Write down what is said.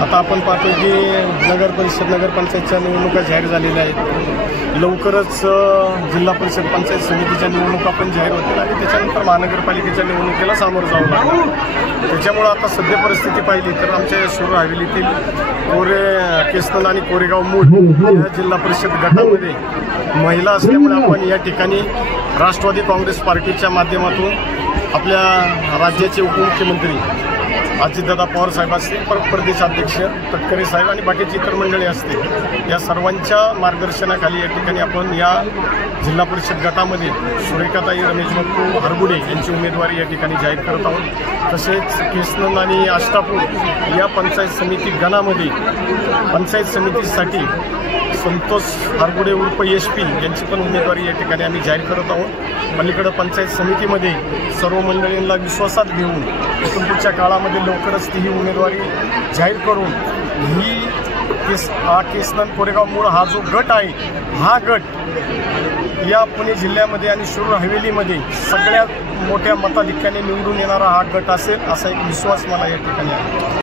आता आपण पाहतो की नगर परिषद नगरपंचायतच्या निवडणुका जाहीर झालेल्या आहेत। लवकरच जिल्हा परिषद पंचायत समितीच्या निवडणुका पण जाहीर होतील आणि त्याच्यानंतर महानगरपालिकेच्या निवडणुकीला सामोरं जावं लागणार। त्याच्यामुळे आता सध्या परिस्थिती पाहिली तर आमच्या शिरूर हवेलीतील केसनल आणि कोरेगाव मूळ या जिल्हा परिषद गटामध्ये महिला असल्यामुळे आपण या ठिकाणी राष्ट्रवादी काँग्रेस पार्टीच्या माध्यमातून आपल्या राज्याचे उपमुख्यमंत्री अजितदादा पवार साहेब असतील, प्रदेशाध्यक्ष तटकरे साहेब आणि बाकीची इतर मंडळी असतील, या सर्वांच्या मार्गदर्शनाखाली या ठिकाणी आपण या जिल्हा परिषद गटामध्ये सुरेखाताई रमेश बाप्पू हरगुडे यांची उमेदवारी या ठिकाणी जाहीर करत आहोत। तसेच केसनल आणि आष्टापूर या पंचायत समिती गणामध्ये पंचायत समितीसाठी संतोष हरगुडे उर्फ SP यांची पण उमेदवारी या ठिकाणी आम्ही जाहीर करत आहोत। पलीकडे पंचायत समितीमध्ये सर्व मंडळींना विश्वासात घेऊन पुढच्या काळामध्ये लवकरच ही उमेदवारी जाहीर करून केसनल कोरेगाव मूळ हा जो गट आहे, हा गट या पुणे जिल्ह्यामध्ये आणि शिरूर हवेलीमध्ये सगळ्यात मोठ्या मताधिक्याने निवडून येणारा हा गट असेल असा एक विश्वास मला या ठिकाणी आहे।